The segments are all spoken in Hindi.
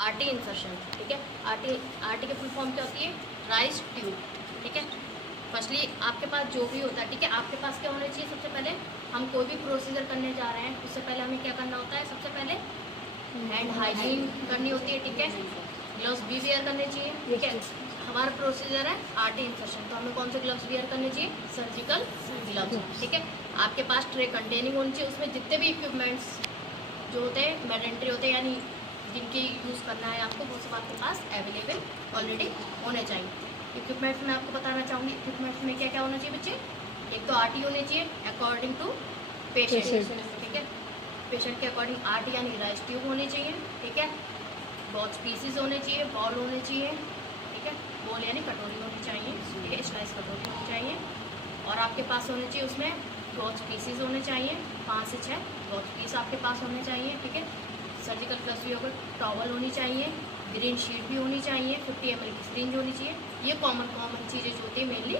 आरटी इंसर्शन, ठीक है। आरटी की फुल फॉर्म क्या होती है? राइस ट्यूब, ठीक है। फर्स्टली आपके पास जो भी होता है, ठीक है, आपके पास क्या होना चाहिए? सबसे पहले हम कोई भी प्रोसीजर करने जा रहे हैं उससे पहले हमें क्या करना होता है? सबसे पहले हैंड हाइजीन करनी होती है, ठीक है। ग्लव्स भी वेयर करने चाहिए, ठीक है। हमारा प्रोसीजर है आरटी इंसर्शन, तो हमें कौन से ग्लव्स वेयर करने चाहिए? सर्जिकल ग्लव्स, ठीक है। आपके पास ट्रे कंटेनिंग होनी चाहिए, उसमें जितने भी इक्विपमेंट्स जो होते हैं मैंडेटरी होते हैं, यानी जिनकी यूज़ करना है आपको, वो सब आपके पास अवेलेबल ऑलरेडी होने चाहिए। इक्विपमेंट्स में आपको बताना चाहूँगी, इक्विपमेंट्स में क्या क्या होना चाहिए बच्चे? एक तो आरटी होनी चाहिए अकॉर्डिंग टू पेशेंट, ठीक है। पेशेंट के अकॉर्डिंग आरटी यानी राइस ट्यूब होनी चाहिए, ठीक है। बॉक्स पीसीज होने चाहिए, बॉल होने चाहिए, ठीक है। बॉल यानी कटोरी होनी चाहिए, ठीक है, स्लाइस कटोरी होनी चाहिए। और आपके पास होने चाहिए उसमें बॉक्स पीसीज होने चाहिए, 5 से 6 बॉक्स पीस आपके पास होने चाहिए, ठीक है। सर्जिकल ग्लव्स भी होगा, टॉवल होनी चाहिए, ग्रीन शीट भी होनी चाहिए, 50 ml की सिरिंज होनी चाहिए। ये कॉमन चीज़ें जो होती है मेनली।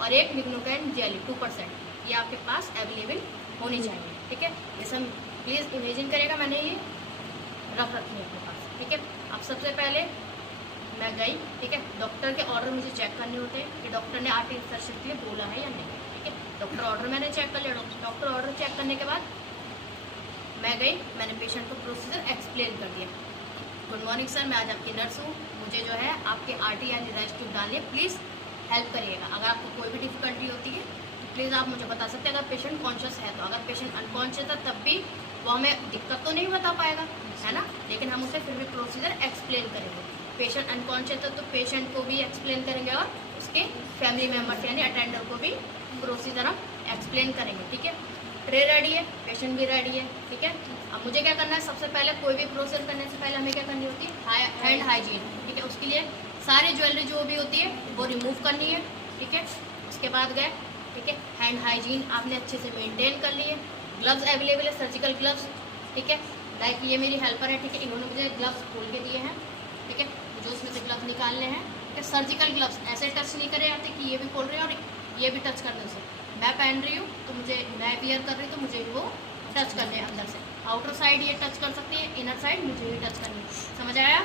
और एक लिग्नोकैन जेली 2%, ये आपके पास अवेलेबल होनी चाहिए, ठीक है। जैसे हम प्लीज़ इमेजिन करेगा, मैंने ये रख रखी है अपने पास, ठीक है। अब सबसे पहले मैं गई, ठीक है, डॉक्टर के ऑर्डर मुझे चेक करने होते हैं कि डॉक्टर ने आरटी इंसर्शन के लिए बोला है या नहीं, ठीक है। डॉक्टर ऑर्डर मैंने चेक कर लिया। डॉक्टर ऑर्डर चेक करने के बाद मैं गई, मैंने पेशेंट को प्रोसीजर एक्सप्लेन कर दिया। गुड मॉर्निंग सर, मैं आज आपकी नर्स हूँ, मुझे जो है आपके आरटी यानी राइस ट्यूब डालनी है, प्लीज़ हेल्प करिएगा। अगर आपको कोई भी डिफिकल्टी होती है तो प्लीज़ आप मुझे बता सकते हैं। अगर पेशेंट कॉन्शियस है तो, अगर पेशेंट अनकॉन्शियस है तब भी वो हमें दिक्कत तो नहीं बता पाएगा, है ना, लेकिन हम उसे फिर भी प्रोसीजर एक्सप्लेन करेंगे। पेशेंट अनकॉन्शियस है तो पेशेंट को भी एक्सप्लेन करेंगे और उसके फैमिली मेम्बर्स यानी अटेंडर को भी प्रोसीजर हम एक्सप्लेन करेंगे, ठीक है। ट्रे रेडी है, पेशेंट भी रेडी है, ठीक है। अब मुझे क्या करना है? सबसे पहले कोई भी प्रोसीजर करने से पहले हमें क्या करनी होती है? हैंड हाइजीन, ठीक है। उसके लिए सारी ज्वेलरी जो भी होती है वो रिमूव करनी है, ठीक है। उसके बाद गए, ठीक है, हैंड हाइजीन आपने अच्छे से मेंटेन कर ली है। ग्लव्स अवेलेबल है, सर्जिकल ग्लव्स, ठीक है। लाइक ये मेरी हेल्पर है, ठीक है, इन्होंने मुझे ग्लव्स खोल के दिए हैं, ठीक है। मुझे उसमें से ग्लव्स निकालने हैं, ठीक है। सर्जिकल ग्लव्स ऐसे टच नहीं करे जाते कि ये भी खोल रहे हैं और ये भी टच कर दे उसे। मैं पहन रही हूँ तो मुझे, मैं वियर कर रही हूँ तो मुझे भी वो टच करने हैं अंदर से। आउटर साइड ये टच कर सकती है, इनर साइड मुझे भी टच करनी है। समझ आया?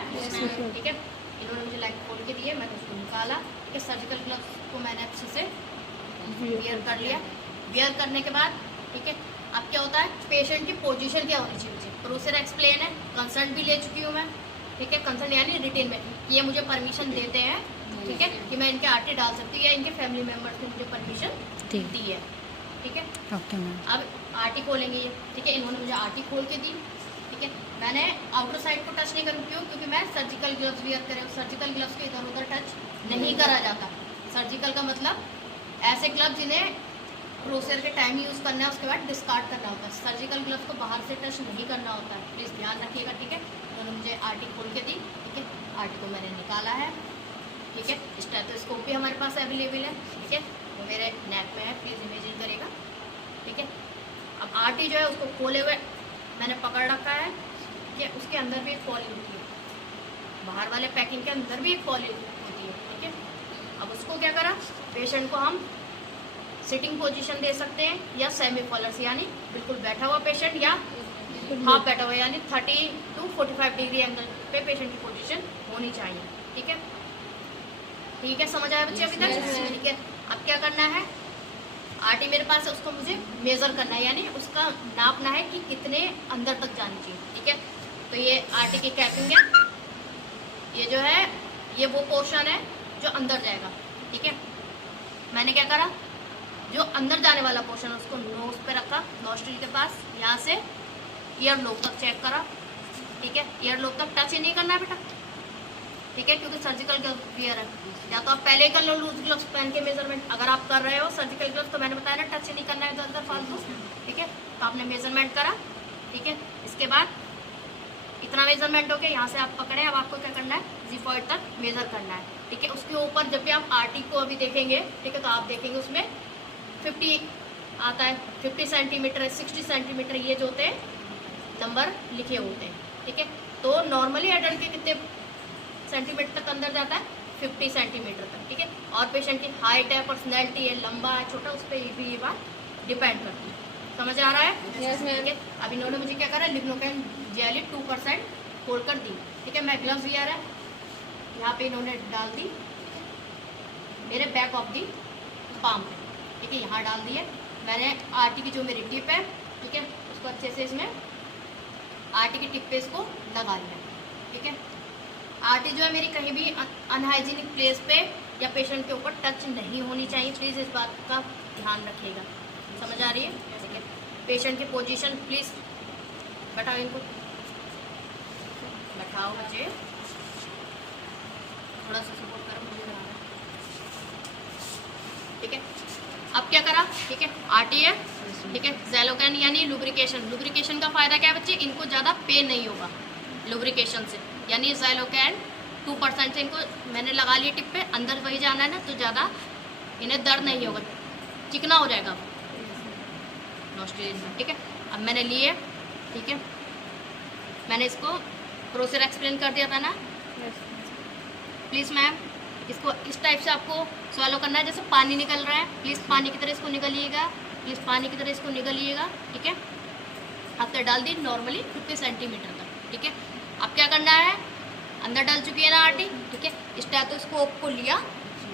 ठीक है। इन्होंने मुझे लाइक खोल के दिए, मैंने उसको निकाला, ठीक है। सर्जिकल ग्लव्स को मैंने अच्छे से वियर कर लिया। वियर करने के बाद, ठीक है, अब क्या होता है? पेशेंट की पोजीशन क्या होनी चाहिए? प्रोसीजर एक्सप्लेन है, कंसर्न भी ले चुकी हूँ मैं, ठीक है। कंसर्न यानी रिटेन में ये मुझे परमिशन देते हैं, ठीक है, कि मैं इनके आरटी डाल सकती हूँ या इनके फैमिली मेम्बर्स ने मुझे परमिशन दी है, ठीक है। Okay ma'am. अब आरटी खोलेंगे ये, ठीक है। इन्होंने मुझे आरटी खोल के दी, ठीक है। मैंने आउटर साइड को टच नहीं करूँ, क्यों? क्योंकि मैं सर्जिकल ग्लव्स वियर करें, सर्जिकल ग्लव्स को इधर उधर टच नहीं करा जाता। सर्जिकल का मतलब ऐसे ग्लव्स जिन्हें प्रोसीजर के टाइम यूज़ करना है, उसके बाद डिस्कार्ड करना होता है। सर्जिकल ग्लव्स को बाहर से टच नहीं करना होता है, प्लीज़ ध्यान रखिएगा, ठीक है। उन्होंने मुझे आरटी खोल के दी, ठीक है। आरटी को मैंने निकाला है, ठीक है। स्टेथोस्कोप भी हमारे पास अवेलेबल है, ठीक है, वो मेरे नेक में है, प्लीज़ इमेजिन करेगा, ठीक है। अब आरटी जो है उसको खोले हुए मैंने पकड़ रखा है, ठीक है। उसके अंदर भी एक पॉली होती है, बाहर वाले पैकिंग के अंदर भी एक पॉली होती है, ठीक है। अब उसको क्या करा? पेशेंट को हम सिटिंग पोजीशन दे सकते हैं या सेमी फॉलर्स यानी बिल्कुल बैठा हुआ पेशेंट, या हाफ बैठा हुआ यानी 30 to 45 डिग्री एंगल पे पेशेंट की पोजीशन होनी चाहिए, ठीक है। ठीक है, समझ आया बच्चे अभी तक? ठीक है। अब क्या करना है? आरटी मेरे पास है, उसको मुझे मेज़र करना है, यानी उसका नापना है कि कितने अंदर तक जानी चाहिए, ठीक है। तो ये आरटी की कैपिंग है, ये जो है ये वो पोर्शन है जो अंदर जाएगा, ठीक है। मैंने क्या करा? जो अंदर जाने वाला पोर्शन है उसको नोज पे रखा, नोस्ट्रिल के पास, यहाँ से ईयर लोब तक चेक करा, ठीक है। ईयर लोब तक टच ही नहीं करना बेटा, ठीक है, क्योंकि सर्जिकल ग्लव्स वियर है। या तो आप पहले कर लो लूज ग्लव्स पहन के मेजरमेंट, अगर आप कर रहे हो सर्जिकल ग्लव्स तो मैंने बताया ना टच नहीं करना है इधर उधर फालतू, ठीक है। तो आपने मेजरमेंट करा, ठीक है। इसके बाद इतना मेजरमेंट हो गया, यहाँ से आप पकड़े, अब आपको क्या करना है? जीफॉइड तक मेजर करना है, ठीक है। उसके ऊपर जब भी आप आरटी को अभी देखेंगे, ठीक है, तो आप देखेंगे उसमें 50 आता है, 50 सेंटीमीटर, 60 सेंटीमीटर, ये जो होते हैं नंबर लिखे होते हैं, ठीक है। तो नॉर्मली एडल्ट के कितने सेंटीमीटर तक अंदर जाता है? 50 सेंटीमीटर तक, ठीक है। और पेशेंट की हाइट है, पर्सनैलिटी है, लंबा है, छोटा, उस पर भी ये बात डिपेंड करती है। समझ आ रहा है? Yes, ma'am. ठीक है। अब इन्होंने मुझे क्या करा? लिग्नोकैन जेली 2% खोलकर दी, ठीक है। मैं ग्लव्स लिया है, यहाँ पे इन्होंने डाल दी मेरे बैक ऑफ दी पाम पे, ठीक है, यहाँ डाल दिए मैंने। आरटी की जो मेरी टिप है, ठीक है, उसको अच्छे से इसमें आरटी की टिप पे इसको लगा लिया, ठीक है। आरटी जो है मेरी कहीं भी अनहाइजीनिक प्लेस पे या पेशेंट के ऊपर टच नहीं होनी चाहिए, प्लीज़ इस बात का ध्यान रखिएगा। समझ आ रही है? ठीक है। पेशेंट की पोजीशन प्लीज़ बैठाओ, इनको बैठाओ बच्चे, थोड़ा सा सपोर्ट करो मुझे, ठीक है। अब क्या करा, ठीक है, आरटी है, ठीक है, ज़ैलोकैन यानी लुब्रिकेशन। लुब्रिकेशन का फ़ायदा क्या है बच्चे, इनको ज़्यादा पेन नहीं होगा लुब्रिकेशन से, यानी ज़ैलोकैन 2% से इनको मैंने लगा लिया टिप पे, अंदर वही जाना है ना, तो ज़्यादा इन्हें दर्द नहीं होगा, चिकना हो जाएगा नॉस्ट्रिल में, ठीक है। अब मैंने लिए, ठीक है, मैंने इसको प्रोसीजर एक्सप्लेन कर दिया था ना। प्लीज़ मैम इसको इस टाइप से आपको स्वैलो करना है, जैसे पानी निकल रहा है, प्लीज़ पानी की तरह इसको निकलिएगा, प्लीज़ पानी की तरह इसको निकलिएगा, ठीक है। आपने डाल दी नॉर्मली 50 सेंटीमीटर तक, ठीक है। अब क्या करना है, अंदर डाल चुकी है ना आरटी, ठीक है। स्टेथोस्कोप को लिया,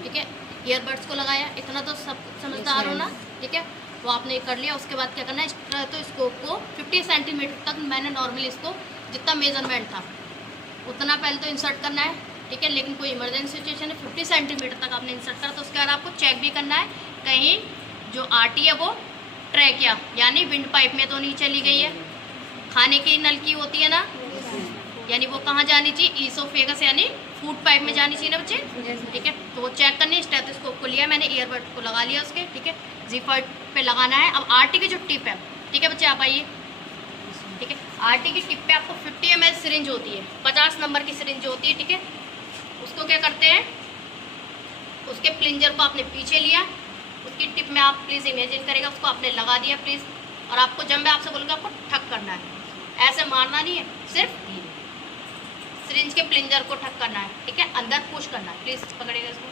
ठीक है, ईयरबड्स को लगाया, इतना तो सब समझदार हो ना, ठीक है, वो आपने कर लिया। उसके बाद क्या करना है, स्टेथोस्कोप को 50 सेंटीमीटर तक मैंने नॉर्मली इसको जितना मेजरमेंट था उतना पहले तो इंसर्ट करना है, ठीक है। लेकिन कोई इमरजेंसी सिचुएशन है 50 सेंटीमीटर तक आपने इंसर्ट करा, तो उसके बाद आपको चेक भी करना है कहीं जो आरटी है वो ट्रैकिया यानी विंड पाइप में तो नहीं चली गई है। खाने की नलकी होती है ना, यानी वो कहाँ जानी चाहिए, ईसोफेगस यानी फूड पाइप में जानी चाहिए ना बच्चे, ठीक है। तो वो चेक करनी, स्टेथोस्कोप को लिया मैंने, ईयरबड को लगा लिया उसके, ठीक है, ज़िप पे लगाना है। अब आरटी की जो टिप है, ठीक है बच्चे आप आइए, ठीक है। आरटी की टिप पे आपको 50 ml सिरिंज होती है, 50 नंबर की सिरिंज होती है, ठीक है। उसको क्या करते हैं, उसके प्लिंजर को आपने पीछे लिया, उसकी टिप में आप प्लीज़ इमेजिन करेगा उसको आपने लगा दिया प्लीज़, और आपको जब मैं आपसे बोलूँगा आपको ठक करना है, ऐसे मारना नहीं है, सिर्फ सिरिंज के प्लिंजर को ठक करना है, ठीक है, अंदर पुश करना है, प्लीज़ पकड़िएगा इसको,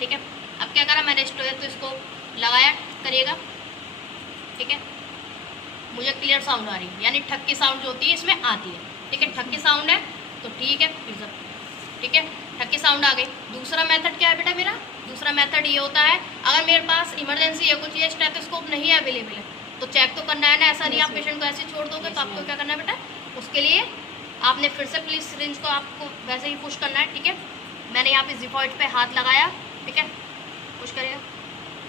ठीक है। अब क्या करा मैंने, तो इसको लगाया करिएगा, ठीक है। मुझे क्लियर साउंड आ रही है, यानी ठक की साउंड जो होती है इसमें आती है, ठीक है, ठक की साउंड है तो ठीक है, ठीक है, ठक की साउंड आ गई। दूसरा मेथड क्या है बेटा मेरा, दूसरा मेथड ये होता है, अगर मेरे पास इमरजेंसी है कुछ, ये स्टेथोस्कोप नहीं है अवेलेबल है, तो चेक तो करना है ना, ऐसा नहीं आप पेशेंट को ऐसे छोड़ दोगे, तो आपको क्या करना है बेटा, उसके लिए आपने फिर से प्लीज सिरिंज को आपको वैसे ही पुश करना है, ठीक है। मैंने यहाँ पे जिफॉइड पे हाथ लगाया, ठीक है, पुश करिएगा,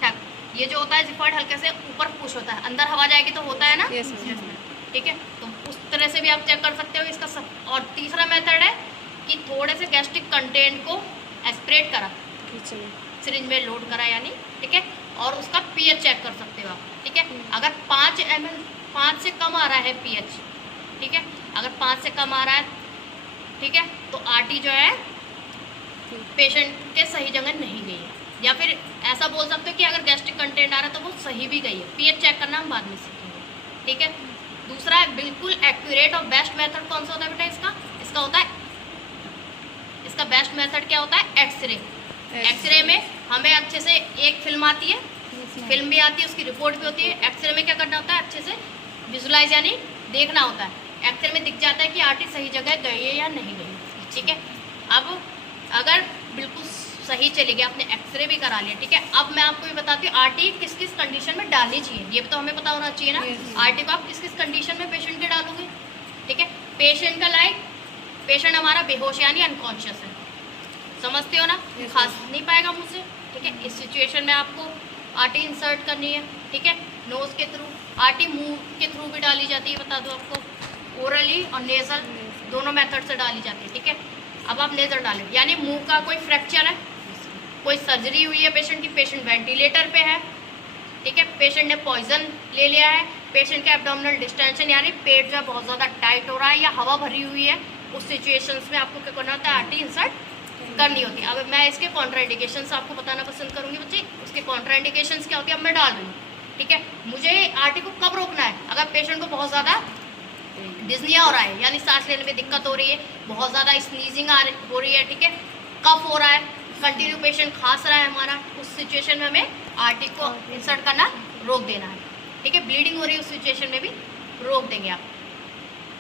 ठक। ये जो होता है जिफॉइड हल्के से ऊपर पुश होता है, अंदर हवा जाएगी तो होता है ना, ठीक है, तो उस तरह से भी आप चेक कर सकते हो इसका सब। और तीसरा मेथड है कि थोड़े से गैस्ट्रिक कंटेंट को एस्पिरेट करा, सिरिंज में लोड करा यानी, ठीक है, और उसका पीएच चेक कर सकते हो आप, ठीक है। अगर 5 ml 5 से कम आ रहा है पीएच, ठीक है, अगर 5 से कम आ रहा है, ठीक है, तो आरटी जो है पेशेंट के सही जगह नहीं गई है, या फिर ऐसा बोल सकते हो कि अगर गैस्ट्रिक कंटेंट आ रहा है तो वो सही भी गई है। पीएच चेक करना हम बाद में सीखेंगे, ठीक है। दूसरा है बिल्कुल एक्यूरेट और बेस्ट मेथड कौन सा होता है बेटा, इसका होता है, इसका बेस्ट मेथड क्या होता है, एक्सरे। एक्सरे में हमें अच्छे से एक फिल्म आती है, फिल्म भी आती है, उसकी रिपोर्ट भी होती है। एक्सरे में क्या करना होता है, अच्छे से विजुलाइज यानी देखना होता है। एक्सरे में दिख जाता है कि आरटी सही जगह गई है या नहीं गई, ठीक है। अब अगर बिल्कुल सही चली गई, आपने एक्सरे भी करा लिया, ठीक है। अब मैं आपको ये बताती हूँ आरटी किस किस कंडीशन में डालनी चाहिए, ये भी तो हमें पता होना चाहिए ना। आरटी को आप किस किस कंडीशन में पेशेंट के डालोगे, ठीक है। पेशेंट का लाइक, पेशेंट हमारा बेहोश यानी अनकॉन्शियस है, समझते हो ना, खास नहीं पाएगा मुझसे, ठीक है। इस सिचुएशन में आपको आरटी इंसर्ट करनी है, ठीक है, नोज के थ्रू। आरटी मुंह के थ्रू भी डाली जाती है, बता दो आपको, ओरली और नेजल दोनों मेथड से डाली जाती है, ठीक है। अब आप नेजल डालें, यानी मुंह का कोई फ्रैक्चर है, कोई सर्जरी हुई है पेशेंट की, पेशेंट वेंटिलेटर पे है, ठीक है, पेशेंट ने पॉइजन ले लिया है, पेशेंट का एब्डोमिनल डिस्टेंशन यानी पेट जो है बहुत ज़्यादा टाइट हो रहा है या हवा भरी हुई है, उस सिचुएशंस में आपको क्या करना होता है, आरटी इंसर्ट करनी होती है। अब मैं इसके कॉन्ट्राइंडिकेशंस आपको बताना पसंद करूँगी बच्चे, उसके कॉन्ट्राइंडिकेशंस क्या होती है अब मैं डाल दूँगी, ठीक है। मुझे आरटी को कब रोकना है, अगर पेशेंट को बहुत ज़्यादा डिस्निया हो रहा है यानी सांस लेने में दिक्कत हो रही है, बहुत ज़्यादा स्नीजिंग हो रही है, ठीक है, कफ हो रहा है, कंटिन्यू पेशेंट खांस रहा है हमारा, उस सिचुएशन में हमें आरटी को इंसर्ट करना रोक देना है, ठीक है। ब्लीडिंग हो रही है उस सिचुएशन में भी रोक देंगे आप,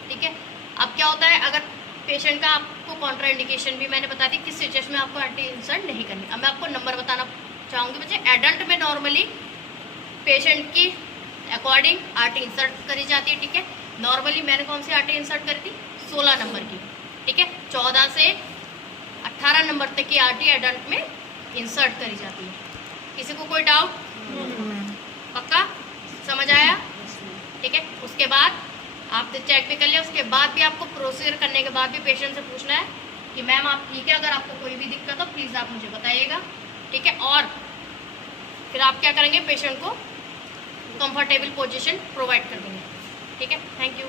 ठीक है। अब क्या होता है, अगर पेशेंट का आपको कॉन्ट्रा इंडिकेशन भी मैंने बता दी किस सिचुएशन में आपको आरटी इंसर्ट नहीं करनी। अब मैं आपको नंबर बताना चाहूँगी बच्चे। एडल्ट में नॉर्मली पेशेंट की अकॉर्डिंग आरटी इंसर्ट करी जाती है, ठीक है। नॉर्मली मैंने कौन सी आरटी इंसर्ट करी थी? 16 नंबर की, ठीक है। 14 से 18 नंबर तक की आरटी एडल्ट में इंसर्ट करी जाती है। किसी को कोई डाउट? पक्का समझ आया? ठीक है। उसके बाद आप चेक भी कर लिया, उसके बाद भी आपको प्रोसीजर करने के बाद भी पेशेंट से पूछना है कि मैम आप ठीक है, अगर आपको कोई भी दिक्कत हो प्लीज़ आप मुझे बताइएगा, ठीक है। और फिर आप क्या करेंगे? पेशेंट को कंफर्टेबल पोजीशन प्रोवाइड कर देंगे, ठीक है। Thank you.